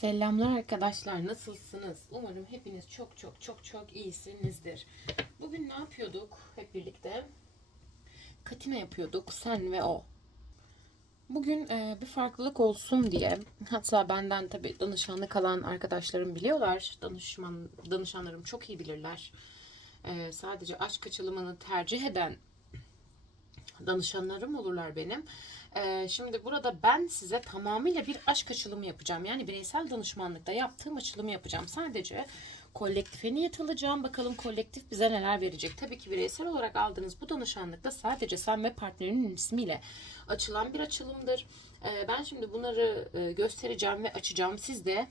Selamlar arkadaşlar. Nasılsınız? Umarım hepiniz çok çok çok çok iyisinizdir. Bugün ne yapıyorduk hep birlikte? Katina yapıyorduk. Sen ve o. Bugün e, bir farklılık olsun diye hatta benden tabii danışanlık alan arkadaşlarım biliyorlar. Danışman danışanlarım çok iyi bilirler. E, sadece aşk açılımını tercih eden danışanlarım olurlar benim. Ee, şimdi burada ben size tamamıyla bir aşk açılımı yapacağım. Yani bireysel danışmanlıkta yaptığım açılımı yapacağım. Sadece kolektife niyet alacağım. Bakalım kolektif bize neler verecek. Tabii ki bireysel olarak aldığınız bu danışanlıkta sadece sen ve partnerinin ismiyle açılan bir açılımdır. Ee, ben şimdi bunları e, göstereceğim ve açacağım. Siz de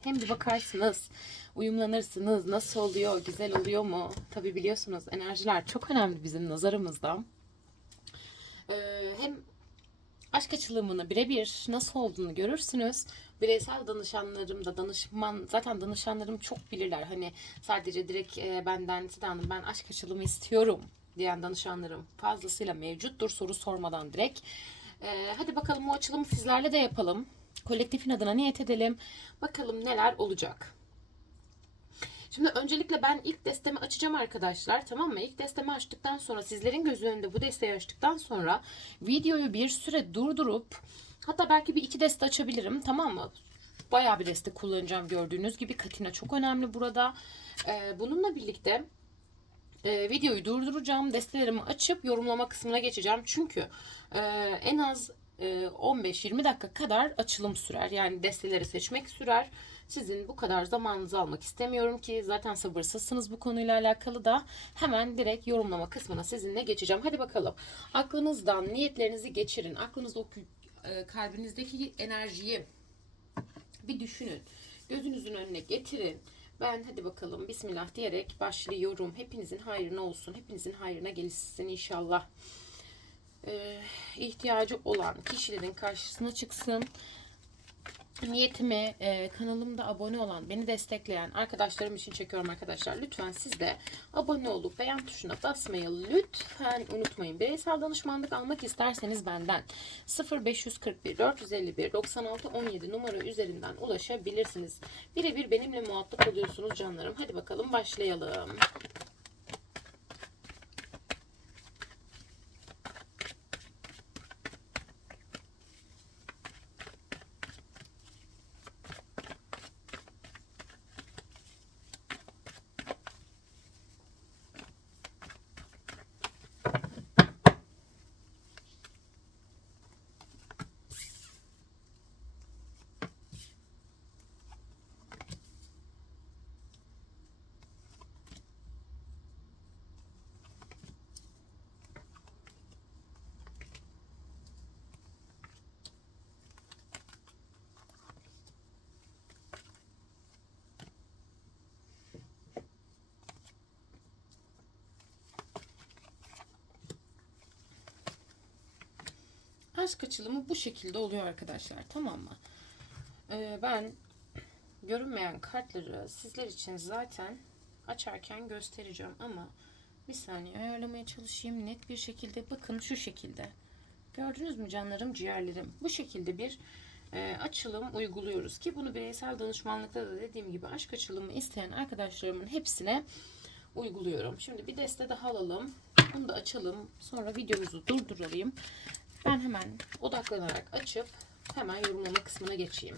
hem bir bakarsınız, uyumlanırsınız. Nasıl oluyor, güzel oluyor mu? Tabii biliyorsunuz enerjiler çok önemli bizim nazarımızda. Ee, hem aşk açılımını birebir nasıl olduğunu görürsünüz. Bireysel danışanlarım da danışman zaten danışanlarım çok bilirler. Hani sadece direkt e, benden Hanım ben aşk açılımı istiyorum diyen danışanlarım fazlasıyla mevcuttur soru sormadan direkt. Ee, hadi bakalım o açılımı sizlerle de yapalım. Kolektifin adına niyet edelim. Bakalım neler olacak. Şimdi öncelikle ben ilk destemi açacağım arkadaşlar. Tamam mı? İlk destemi açtıktan sonra sizlerin göz önünde bu desteği açtıktan sonra videoyu bir süre durdurup hatta belki bir iki deste açabilirim. Tamam mı? Bayağı bir deste kullanacağım gördüğünüz gibi. Katina çok önemli burada. Ee, bununla birlikte e, videoyu durduracağım. Destelerimi açıp yorumlama kısmına geçeceğim. Çünkü e, en az e, 15-20 dakika kadar açılım sürer. Yani desteleri seçmek sürer. Sizin bu kadar zamanınızı almak istemiyorum ki zaten sabırsızsınız bu konuyla alakalı da hemen direkt yorumlama kısmına sizinle geçeceğim. Hadi bakalım. Aklınızdan niyetlerinizi geçirin. Aklınızda o e, kalbinizdeki enerjiyi bir düşünün. Gözünüzün önüne getirin. Ben hadi bakalım Bismillah diyerek başlıyorum. Hepinizin hayrına olsun. Hepinizin hayrına gelişsin inşallah. Ee, ihtiyacı olan kişilerin karşısına çıksın. Niyetimi e, kanalımda abone olan, beni destekleyen arkadaşlarım için çekiyorum arkadaşlar. Lütfen siz de abone olup beğen tuşuna basmayı lütfen unutmayın. Bireysel danışmanlık almak isterseniz benden 0541 451 96 17 numara üzerinden ulaşabilirsiniz. Birebir benimle muhatap oluyorsunuz canlarım. Hadi bakalım başlayalım. Aşk açılımı bu şekilde oluyor arkadaşlar. Tamam mı? Ee, ben görünmeyen kartları sizler için zaten açarken göstereceğim ama bir saniye ayarlamaya çalışayım net bir şekilde. Bakın şu şekilde. Gördünüz mü canlarım, ciğerlerim? Bu şekilde bir e, açılım uyguluyoruz ki bunu bireysel danışmanlıkta da dediğim gibi aşk açılımı isteyen arkadaşlarımın hepsine uyguluyorum. Şimdi bir deste daha alalım. Bunu da açalım. Sonra videomuzu durduralım. Ben hemen odaklanarak açıp hemen yorumlama kısmına geçeyim.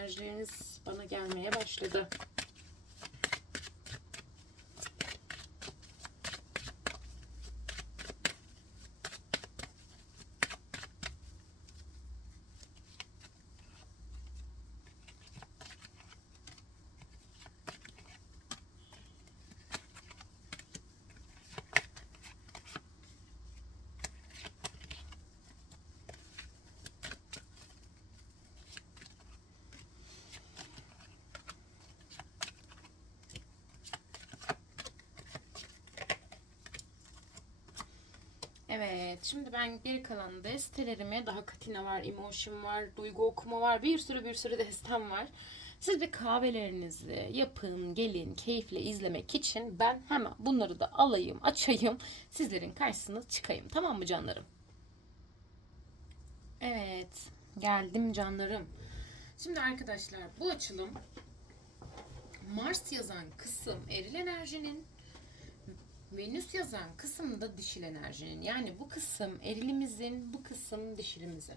Enerjileriniz bana gelmeye başladı. Evet, şimdi ben geri kalan destelerime daha Katina var, Emotion var, Duygu Okuma var, bir sürü bir sürü destem var. Siz bir kahvelerinizi yapın, gelin, keyifle izlemek için ben hemen bunları da alayım, açayım, sizlerin karşısına çıkayım. Tamam mı canlarım? Evet, geldim canlarım. Şimdi arkadaşlar bu açılım Mars yazan kısım eril enerjinin Venüs yazan kısım da dişil enerjinin. Yani bu kısım erilimizin, bu kısım dişilimizin.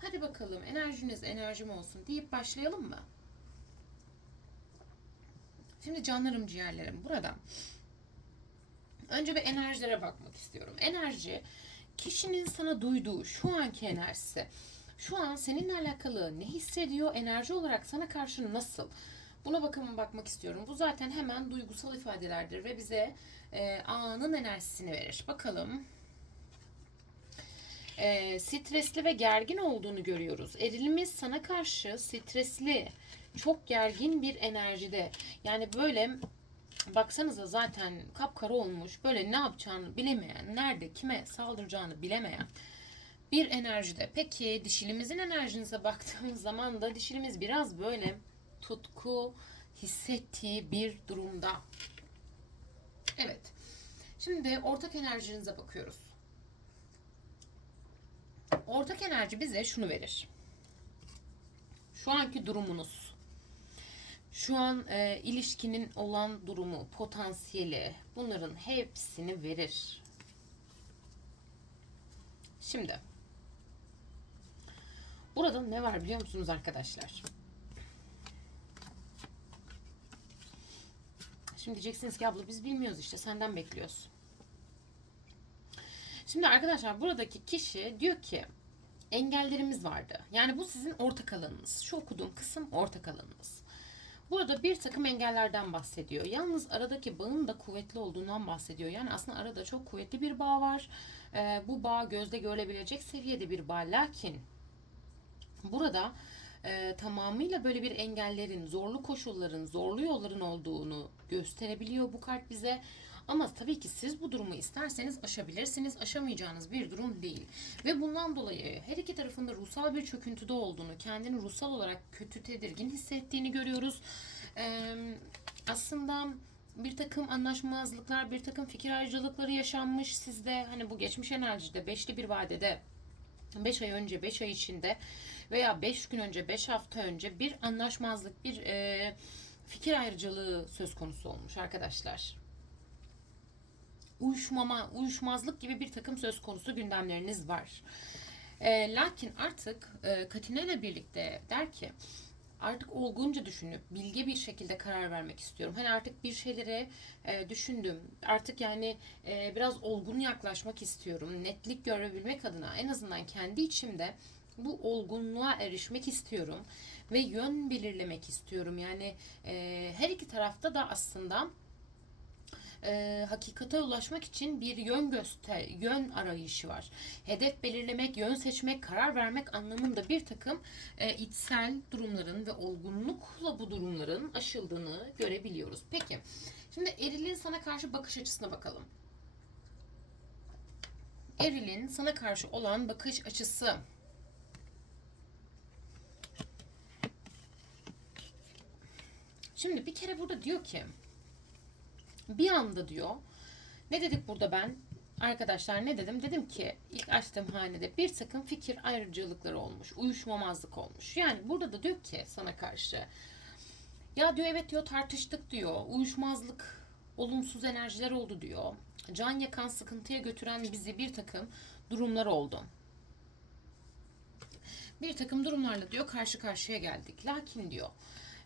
Hadi bakalım enerjiniz enerjim olsun deyip başlayalım mı? Şimdi canlarım ciğerlerim burada. Önce bir enerjilere bakmak istiyorum. Enerji kişinin sana duyduğu şu anki enerjisi. Şu an seninle alakalı ne hissediyor? Enerji olarak sana karşı nasıl? Buna bakın bakmak istiyorum. Bu zaten hemen duygusal ifadelerdir ve bize e, anın enerjisini verir. Bakalım. E, stresli ve gergin olduğunu görüyoruz. Erilimiz sana karşı stresli, çok gergin bir enerjide. Yani böyle baksanıza zaten kapkara olmuş. Böyle ne yapacağını bilemeyen, nerede kime saldıracağını bilemeyen bir enerjide. Peki dişilimizin enerjinize baktığımız zaman da dişilimiz biraz böyle tutku hissettiği bir durumda. Evet. Şimdi ortak enerjinize bakıyoruz. Ortak enerji bize şunu verir. Şu anki durumunuz. Şu an e, ilişkinin olan durumu, potansiyeli bunların hepsini verir. Şimdi burada ne var biliyor musunuz arkadaşlar? Şimdi diyeceksiniz ki abla biz bilmiyoruz işte senden bekliyoruz. Şimdi arkadaşlar buradaki kişi diyor ki engellerimiz vardı. Yani bu sizin ortak alanınız. Şu okuduğum kısım ortak alanınız. Burada bir takım engellerden bahsediyor. Yalnız aradaki bağın da kuvvetli olduğundan bahsediyor. Yani aslında arada çok kuvvetli bir bağ var. Ee, bu bağ gözle görülebilecek seviyede bir bağ. Lakin burada e, tamamıyla böyle bir engellerin, zorlu koşulların, zorlu yolların olduğunu gösterebiliyor bu kart bize. Ama tabii ki siz bu durumu isterseniz aşabilirsiniz. Aşamayacağınız bir durum değil. Ve bundan dolayı her iki tarafında ruhsal bir çöküntüde olduğunu, kendini ruhsal olarak kötü, tedirgin hissettiğini görüyoruz. Ee, aslında bir takım anlaşmazlıklar, bir takım fikir ayrıcalıkları yaşanmış sizde. Hani bu geçmiş enerjide, beşli bir vadede 5 ay önce, 5 ay içinde veya 5 gün önce, 5 hafta önce bir anlaşmazlık, bir e, fikir ayrıcalığı söz konusu olmuş arkadaşlar. Uyuşmama, uyuşmazlık gibi bir takım söz konusu gündemleriniz var. E, lakin artık e, Katina ile birlikte der ki artık olgunca düşünüp bilge bir şekilde karar vermek istiyorum. Hani artık bir şeylere e, düşündüm. Artık yani e, biraz olgun yaklaşmak istiyorum. Netlik görebilmek adına en azından kendi içimde bu olgunluğa erişmek istiyorum ve yön belirlemek istiyorum. Yani e, her iki tarafta da aslında e, hakikate ulaşmak için bir yön göster yön arayışı var. Hedef belirlemek, yön seçmek, karar vermek anlamında bir takım e, içsel durumların ve olgunlukla bu durumların aşıldığını görebiliyoruz. Peki, şimdi erilin sana karşı bakış açısına bakalım. Erilin sana karşı olan bakış açısı. Şimdi bir kere burada diyor ki bir anda diyor. Ne dedik burada ben? Arkadaşlar ne dedim? Dedim ki ilk açtığım hanede bir takım fikir ayrıcalıkları olmuş. Uyuşmamazlık olmuş. Yani burada da diyor ki sana karşı ya diyor evet diyor tartıştık diyor. Uyuşmazlık, olumsuz enerjiler oldu diyor. Can yakan sıkıntıya götüren bizi bir takım durumlar oldu. Bir takım durumlarla diyor karşı karşıya geldik. Lakin diyor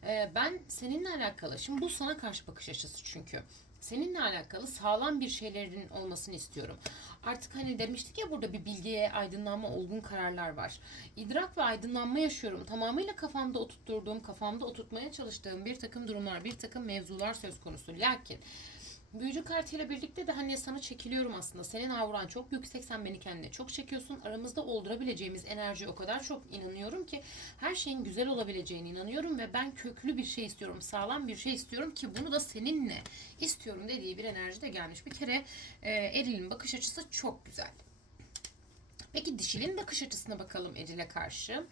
e, ben seninle alakalı şimdi bu sana karşı bakış açısı çünkü seninle alakalı sağlam bir şeylerin olmasını istiyorum. Artık hani demiştik ya burada bir bilgiye aydınlanma, olgun kararlar var. İdrak ve aydınlanma yaşıyorum. Tamamıyla kafamda oturtturduğum, kafamda oturtmaya çalıştığım bir takım durumlar, bir takım mevzular söz konusu. Lakin Büyücü kartıyla birlikte de hani sana çekiliyorum aslında. Senin avran çok yüksek. Sen beni kendine çok çekiyorsun. Aramızda oldurabileceğimiz enerji o kadar çok inanıyorum ki her şeyin güzel olabileceğine inanıyorum ve ben köklü bir şey istiyorum. Sağlam bir şey istiyorum ki bunu da seninle istiyorum dediği bir enerji de gelmiş. Bir kere e, Eril'in bakış açısı çok güzel. Peki dişilin bakış açısına bakalım erile karşı.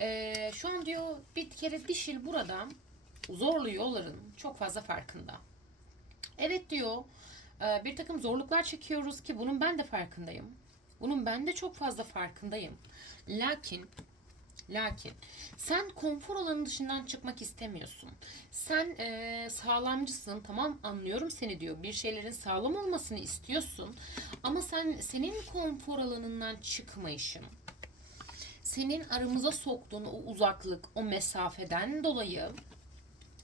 Ee, şu an diyor bir kere dişil burada zorlu yolların çok fazla farkında. Evet diyor e, bir takım zorluklar çekiyoruz ki bunun ben de farkındayım. Bunun ben de çok fazla farkındayım. Lakin Lakin sen konfor alanının dışından çıkmak istemiyorsun. Sen e, sağlamcısın tamam anlıyorum seni diyor. Bir şeylerin sağlam olmasını istiyorsun. Ama sen senin konfor alanından çıkmayışın, senin aramıza soktuğun o uzaklık, o mesafeden dolayı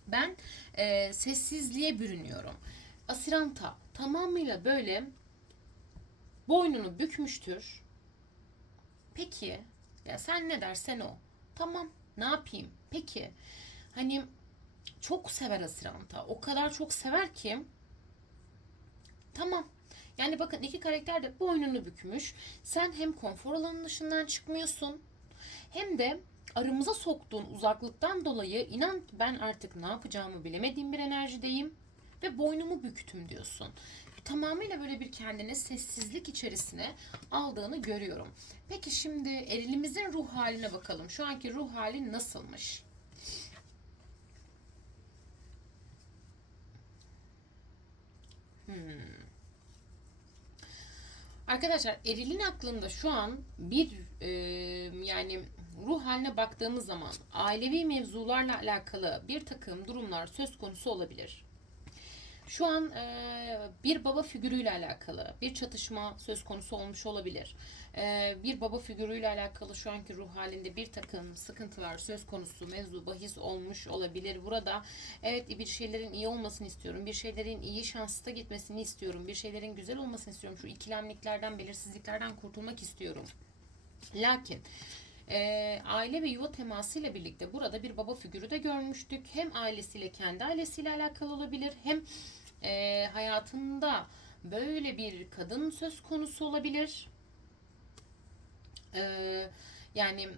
ben e, sessizliğe bürünüyorum. Asiranta tamamıyla böyle boynunu bükmüştür. Peki ya sen ne dersen o. Tamam ne yapayım? Peki hani çok sever Asiranta. O kadar çok sever ki tamam. Yani bakın iki karakter de boynunu bükmüş. Sen hem konfor alanının dışından çıkmıyorsun hem de aramıza soktuğun uzaklıktan dolayı inan ben artık ne yapacağımı bilemediğim bir enerjideyim ve boynumu büktüm diyorsun. Tamamıyla böyle bir kendine sessizlik içerisine aldığını görüyorum. Peki şimdi erilimizin ruh haline bakalım. Şu anki ruh hali nasılmış? Hmm. Arkadaşlar erilin aklında şu an bir e, yani ruh haline baktığımız zaman ailevi mevzularla alakalı bir takım durumlar söz konusu olabilir. Şu an e, bir baba figürüyle alakalı bir çatışma söz konusu olmuş olabilir. E, bir baba figürüyle alakalı şu anki ruh halinde bir takım sıkıntılar söz konusu, mevzu bahis olmuş olabilir. Burada evet bir şeylerin iyi olmasını istiyorum, bir şeylerin iyi şanslı gitmesini istiyorum, bir şeylerin güzel olmasını istiyorum. Şu ikilemliklerden, belirsizliklerden kurtulmak istiyorum. Lakin e, aile ve yuva temasıyla birlikte burada bir baba figürü de görmüştük. Hem ailesiyle kendi ailesiyle alakalı olabilir hem e, hayatında böyle bir kadın söz konusu olabilir. E, yani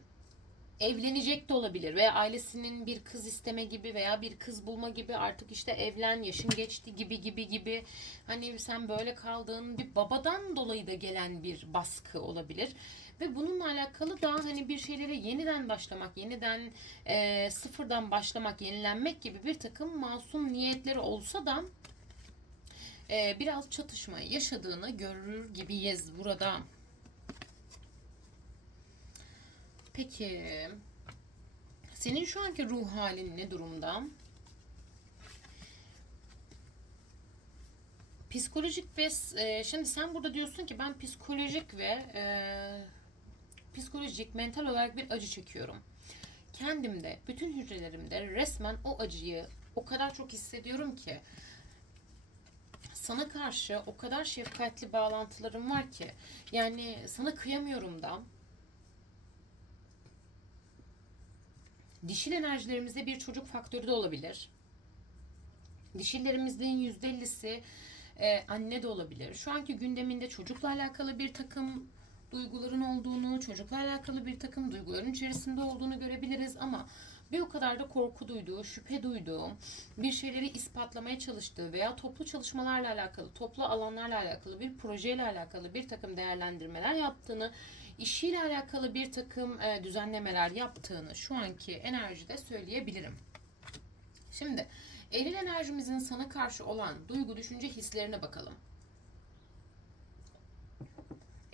evlenecek de olabilir veya ailesinin bir kız isteme gibi veya bir kız bulma gibi artık işte evlen yaşın geçti gibi gibi gibi hani sen böyle kaldığın bir babadan dolayı da gelen bir baskı olabilir ve bununla alakalı da hani bir şeylere yeniden başlamak, yeniden e, sıfırdan başlamak, yenilenmek gibi bir takım masum niyetleri olsa da e, biraz çatışma yaşadığını görür gibiyiz burada. Peki senin şu anki ruh halin ne durumda? Psikolojik ve e, şimdi sen burada diyorsun ki ben psikolojik ve e, psikolojik, mental olarak bir acı çekiyorum. Kendimde, bütün hücrelerimde resmen o acıyı o kadar çok hissediyorum ki sana karşı o kadar şefkatli bağlantılarım var ki yani sana kıyamıyorum da dişil enerjilerimizde bir çocuk faktörü de olabilir. Dişillerimizin %50'si e, anne de olabilir. Şu anki gündeminde çocukla alakalı bir takım duyguların olduğunu, çocukla alakalı bir takım duyguların içerisinde olduğunu görebiliriz ama bir o kadar da korku duyduğu, şüphe duyduğu, bir şeyleri ispatlamaya çalıştığı veya toplu çalışmalarla alakalı, toplu alanlarla alakalı, bir projeyle alakalı bir takım değerlendirmeler yaptığını, işiyle alakalı bir takım e, düzenlemeler yaptığını şu anki enerjide söyleyebilirim. Şimdi eril enerjimizin sana karşı olan duygu, düşünce, hislerine bakalım.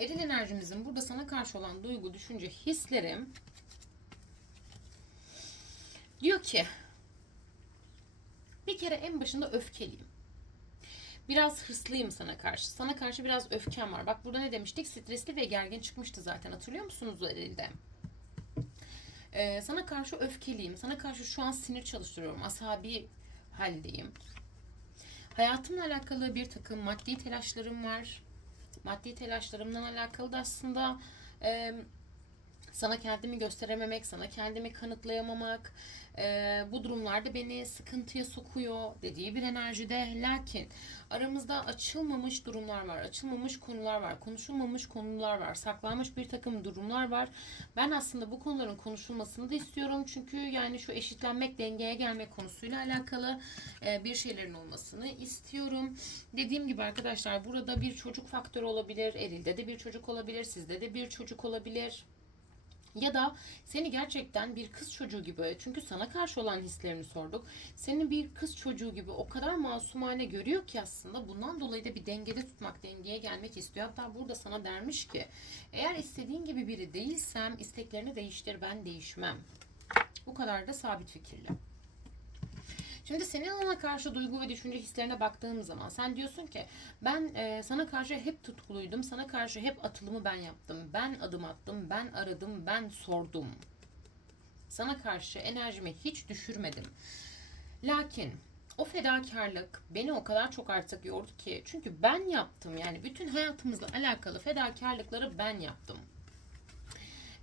Eril enerjimizin burada sana karşı olan duygu, düşünce, hislerim diyor ki bir kere en başında öfkeliyim. Biraz hırslıyım sana karşı. Sana karşı biraz öfkem var. Bak burada ne demiştik? Stresli ve gergin çıkmıştı zaten. Hatırlıyor musunuz erilde? Ee, sana karşı öfkeliyim. Sana karşı şu an sinir çalıştırıyorum. Asabi haldeyim. Hayatımla alakalı bir takım maddi telaşlarım var maddi telaşlarımdan alakalı da aslında sana kendimi gösterememek, sana kendimi kanıtlayamamak e, bu durumlarda beni sıkıntıya sokuyor dediği bir enerjide. Lakin aramızda açılmamış durumlar var, açılmamış konular var, konuşulmamış konular var, saklanmış bir takım durumlar var. Ben aslında bu konuların konuşulmasını da istiyorum. Çünkü yani şu eşitlenmek, dengeye gelmek konusuyla alakalı e, bir şeylerin olmasını istiyorum. Dediğim gibi arkadaşlar burada bir çocuk faktörü olabilir, Eril'de de bir çocuk olabilir, sizde de bir çocuk olabilir. Ya da seni gerçekten bir kız çocuğu gibi çünkü sana karşı olan hislerini sorduk. Seni bir kız çocuğu gibi o kadar masumane görüyor ki aslında bundan dolayı da bir dengede tutmak, dengeye gelmek istiyor. Hatta burada sana dermiş ki eğer istediğin gibi biri değilsem isteklerini değiştir ben değişmem. Bu kadar da sabit fikirli. Şimdi senin ona karşı duygu ve düşünce hislerine baktığım zaman sen diyorsun ki ben e, sana karşı hep tutkuluydum. Sana karşı hep atılımı ben yaptım. Ben adım attım, ben aradım, ben sordum. Sana karşı enerjimi hiç düşürmedim. Lakin o fedakarlık beni o kadar çok artık yordu ki. Çünkü ben yaptım yani bütün hayatımızla alakalı fedakarlıkları ben yaptım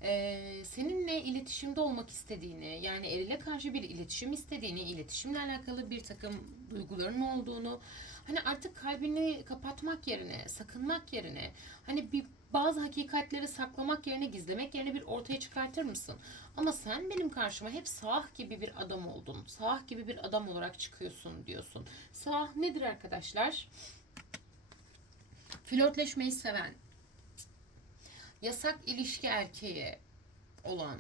e, seninle iletişimde olmak istediğini yani erile karşı bir iletişim istediğini, iletişimle alakalı bir takım duyguların olduğunu hani artık kalbini kapatmak yerine, sakınmak yerine hani bir bazı hakikatleri saklamak yerine gizlemek yerine bir ortaya çıkartır mısın? Ama sen benim karşıma hep sah gibi bir adam oldun. Sah gibi bir adam olarak çıkıyorsun diyorsun. Sah nedir arkadaşlar? Flörtleşmeyi seven, yasak ilişki erkeği olan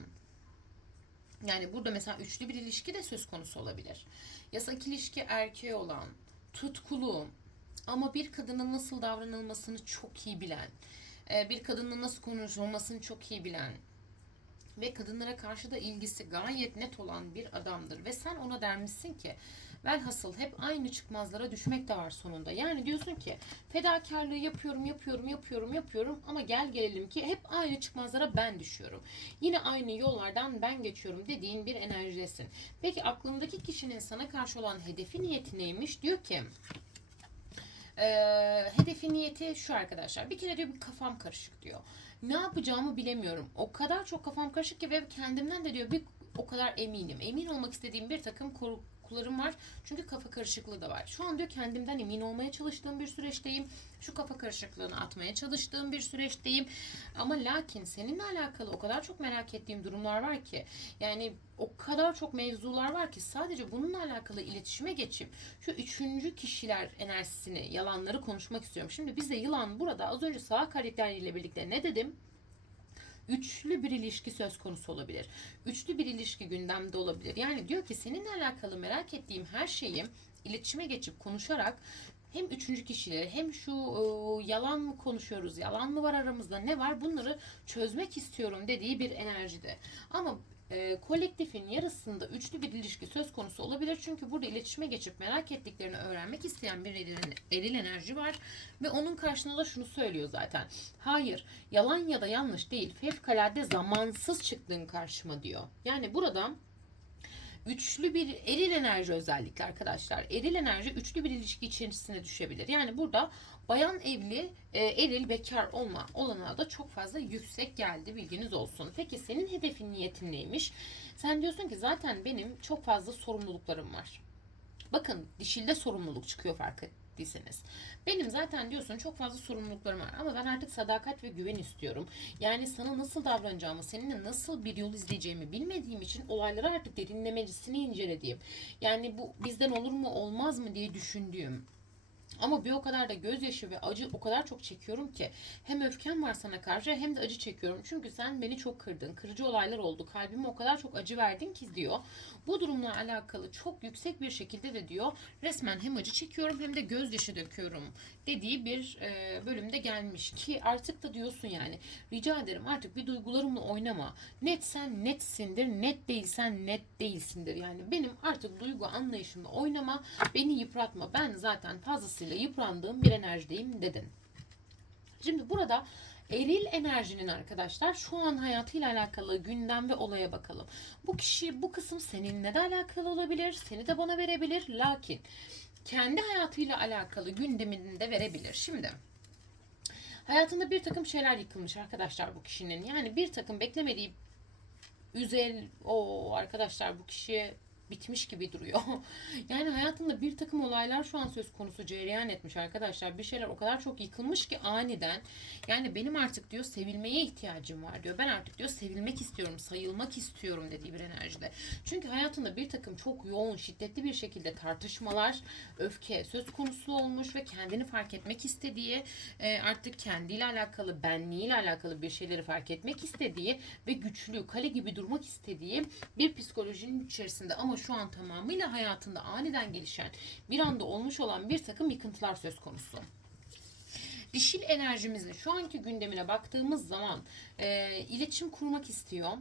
yani burada mesela üçlü bir ilişki de söz konusu olabilir. Yasak ilişki erkeği olan, tutkulu ama bir kadının nasıl davranılmasını çok iyi bilen, e, bir kadınla nasıl konuşulmasını çok iyi bilen ve kadınlara karşı da ilgisi gayet net olan bir adamdır. Ve sen ona dermişsin ki Velhasıl hep aynı çıkmazlara düşmek de var sonunda. Yani diyorsun ki fedakarlığı yapıyorum, yapıyorum, yapıyorum, yapıyorum ama gel gelelim ki hep aynı çıkmazlara ben düşüyorum. Yine aynı yollardan ben geçiyorum dediğin bir enerjidesin. Peki aklındaki kişinin sana karşı olan hedefi niyeti neymiş? Diyor ki e, hedefi niyeti şu arkadaşlar. Bir kere diyor bir kafam karışık diyor. Ne yapacağımı bilemiyorum. O kadar çok kafam karışık ki ve kendimden de diyor bir o kadar eminim. Emin olmak istediğim bir takım korkularım var. Çünkü kafa karışıklığı da var. Şu an diyor kendimden emin olmaya çalıştığım bir süreçteyim. Şu kafa karışıklığını atmaya çalıştığım bir süreçteyim. Ama lakin seninle alakalı o kadar çok merak ettiğim durumlar var ki. Yani o kadar çok mevzular var ki sadece bununla alakalı iletişime geçip şu üçüncü kişiler enerjisini, yalanları konuşmak istiyorum. Şimdi bize yılan burada az önce sağ karakterleriyle birlikte ne dedim? Üçlü bir ilişki söz konusu olabilir. Üçlü bir ilişki gündemde olabilir. Yani diyor ki seninle alakalı merak ettiğim her şeyi iletişime geçip konuşarak hem üçüncü kişileri hem şu e, yalan mı konuşuyoruz, yalan mı var aramızda, ne var bunları çözmek istiyorum dediği bir enerjide. Ama e, kolektifin yarısında üçlü bir ilişki söz konusu olabilir. Çünkü burada iletişime geçip merak ettiklerini öğrenmek isteyen bir eril, enerji var. Ve onun karşısında da şunu söylüyor zaten. Hayır, yalan ya da yanlış değil. Fevkalade zamansız çıktığın karşıma diyor. Yani burada üçlü bir eril enerji özellikle arkadaşlar. Eril enerji üçlü bir ilişki içerisine düşebilir. Yani burada bayan evli, e, eril, bekar olma olanağı da çok fazla yüksek geldi bilginiz olsun. Peki senin hedefin niyetin neymiş? Sen diyorsun ki zaten benim çok fazla sorumluluklarım var. Bakın dişilde sorumluluk çıkıyor fark ettiyseniz. Benim zaten diyorsun çok fazla sorumluluklarım var ama ben artık sadakat ve güven istiyorum. Yani sana nasıl davranacağımı, seninle nasıl bir yol izleyeceğimi bilmediğim için olayları artık derinlemesine incelediğim. Yani bu bizden olur mu olmaz mı diye düşündüğüm ama bir o kadar da gözyaşı ve acı o kadar çok çekiyorum ki hem öfkem var sana karşı hem de acı çekiyorum. Çünkü sen beni çok kırdın. Kırıcı olaylar oldu. Kalbime o kadar çok acı verdin ki diyor. Bu durumla alakalı çok yüksek bir şekilde de diyor resmen hem acı çekiyorum hem de gözyaşı döküyorum dediği bir e, bölümde gelmiş ki artık da diyorsun yani rica ederim artık bir duygularımla oynama. Net sen netsindir, net değilsen net değilsindir. Yani benim artık duygu anlayışımla oynama, beni yıpratma. Ben zaten fazlasıyla yıprandığım bir enerjideyim dedin. Şimdi burada eril enerjinin arkadaşlar şu an hayatıyla alakalı gündem ve olaya bakalım. Bu kişi bu kısım seninle de alakalı olabilir. Seni de bana verebilir. Lakin kendi hayatıyla alakalı gündemini de verebilir. Şimdi Hayatında bir takım şeyler yıkılmış arkadaşlar bu kişinin. Yani bir takım beklemediği üzel o arkadaşlar bu kişi bitmiş gibi duruyor. yani hayatında bir takım olaylar şu an söz konusu cereyan etmiş arkadaşlar. Bir şeyler o kadar çok yıkılmış ki aniden. Yani benim artık diyor sevilmeye ihtiyacım var diyor. Ben artık diyor sevilmek istiyorum, sayılmak istiyorum dediği bir enerjide. Çünkü hayatında bir takım çok yoğun, şiddetli bir şekilde tartışmalar, öfke söz konusu olmuş ve kendini fark etmek istediği, e, artık kendiyle alakalı, benliğiyle alakalı bir şeyleri fark etmek istediği ve güçlü, kale gibi durmak istediği bir psikolojinin içerisinde ama şu an tamamıyla hayatında aniden gelişen, bir anda olmuş olan bir takım yıkıntılar söz konusu. Dişil enerjimizin şu anki gündemine baktığımız zaman e, iletişim kurmak istiyor.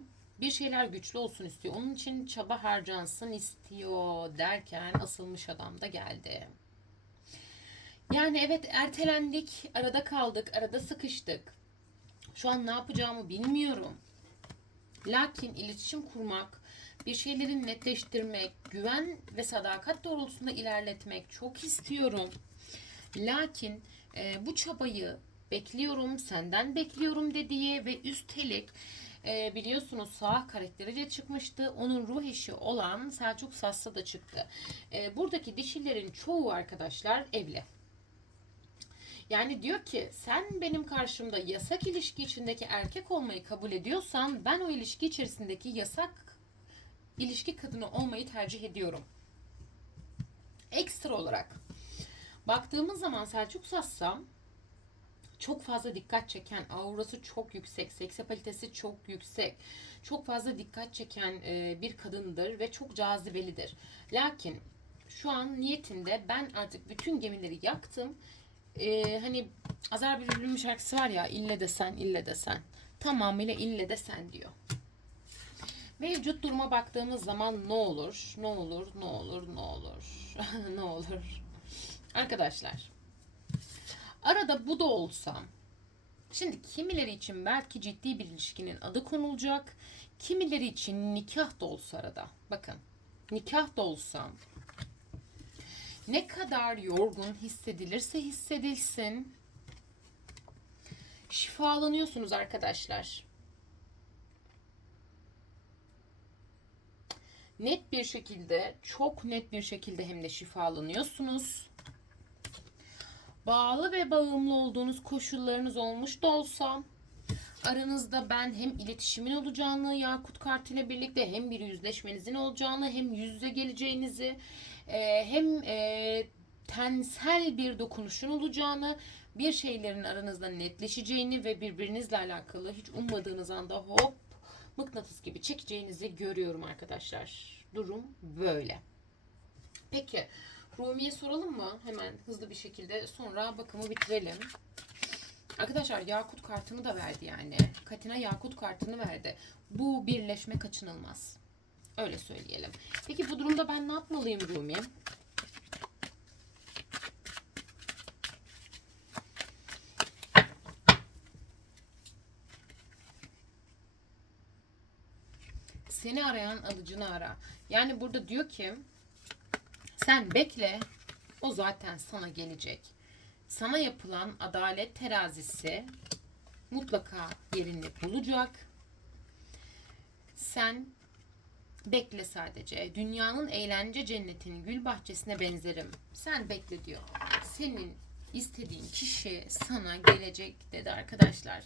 Bir şeyler güçlü olsun istiyor. Onun için çaba harcansın istiyor derken asılmış adam da geldi. Yani evet ertelendik, arada kaldık, arada sıkıştık. Şu an ne yapacağımı bilmiyorum. Lakin iletişim kurmak, bir şeyleri netleştirmek, güven ve sadakat doğrultusunda ilerletmek çok istiyorum. Lakin e, bu çabayı bekliyorum, senden bekliyorum dediği ve üstelik e, biliyorsunuz sağ karakteri de çıkmıştı. Onun ruh eşi olan Selçuk Sassa da çıktı. E, buradaki dişilerin çoğu arkadaşlar evli. Yani diyor ki sen benim karşımda yasak ilişki içindeki erkek olmayı kabul ediyorsan ben o ilişki içerisindeki yasak ilişki kadını olmayı tercih ediyorum. Ekstra olarak baktığımız zaman Selçuk Sassa çok fazla dikkat çeken, aurası çok yüksek, seksapalitesi çok yüksek, çok fazla dikkat çeken e, bir kadındır ve çok cazibelidir. Lakin şu an niyetinde ben artık bütün gemileri yaktım. E, hani Azar Bülbül'ün şarkısı var ya ille de sen, ille de sen. Tamamıyla ille de sen diyor. Mevcut duruma baktığımız zaman ne olur? Ne olur? Ne olur? Ne olur? ne olur? Arkadaşlar. Arada bu da olsa Şimdi kimileri için belki ciddi bir ilişkinin adı konulacak. Kimileri için nikah da olsa arada. Bakın. Nikah da olsa ne kadar yorgun hissedilirse hissedilsin şifalanıyorsunuz arkadaşlar. Net bir şekilde, çok net bir şekilde hem de şifalanıyorsunuz. Bağlı ve bağımlı olduğunuz koşullarınız olmuş da olsa aranızda ben hem iletişimin olacağını Yakut kartıyla birlikte hem bir yüzleşmenizin olacağını hem yüz yüze geleceğinizi e, hem e, tensel bir dokunuşun olacağını bir şeylerin aranızda netleşeceğini ve birbirinizle alakalı hiç ummadığınız anda hop mıknatıs gibi çekeceğinizi görüyorum arkadaşlar. Durum böyle. Peki Rumi'ye soralım mı? Hemen hızlı bir şekilde sonra bakımı bitirelim. Arkadaşlar Yakut kartını da verdi yani. Katina Yakut kartını verdi. Bu birleşme kaçınılmaz. Öyle söyleyelim. Peki bu durumda ben ne yapmalıyım Rumi? Seni arayan alıcını ara. Yani burada diyor ki sen bekle o zaten sana gelecek. Sana yapılan adalet terazisi mutlaka yerini bulacak. Sen bekle sadece. Dünyanın eğlence cennetinin gül bahçesine benzerim. Sen bekle diyor. Senin istediğin kişi sana gelecek dedi arkadaşlar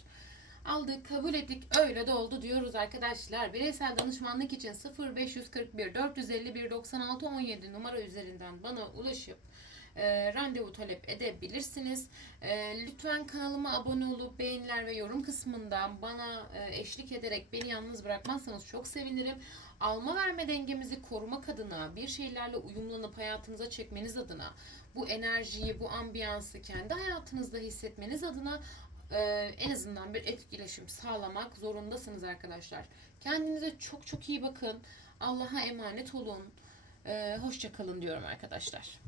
aldık, kabul ettik, öyle de oldu diyoruz arkadaşlar. Bireysel danışmanlık için 0541 451 96 17 numara üzerinden bana ulaşıp e, randevu talep edebilirsiniz. E, lütfen kanalıma abone olup beğeniler ve yorum kısmından bana e, eşlik ederek beni yalnız bırakmazsanız çok sevinirim. Alma verme dengemizi korumak adına bir şeylerle uyumlanıp hayatınıza çekmeniz adına bu enerjiyi, bu ambiyansı kendi hayatınızda hissetmeniz adına e, en azından bir etkileşim sağlamak zorundasınız arkadaşlar. Kendinize çok çok iyi bakın. Allah'a emanet olun. E, hoşça kalın diyorum arkadaşlar.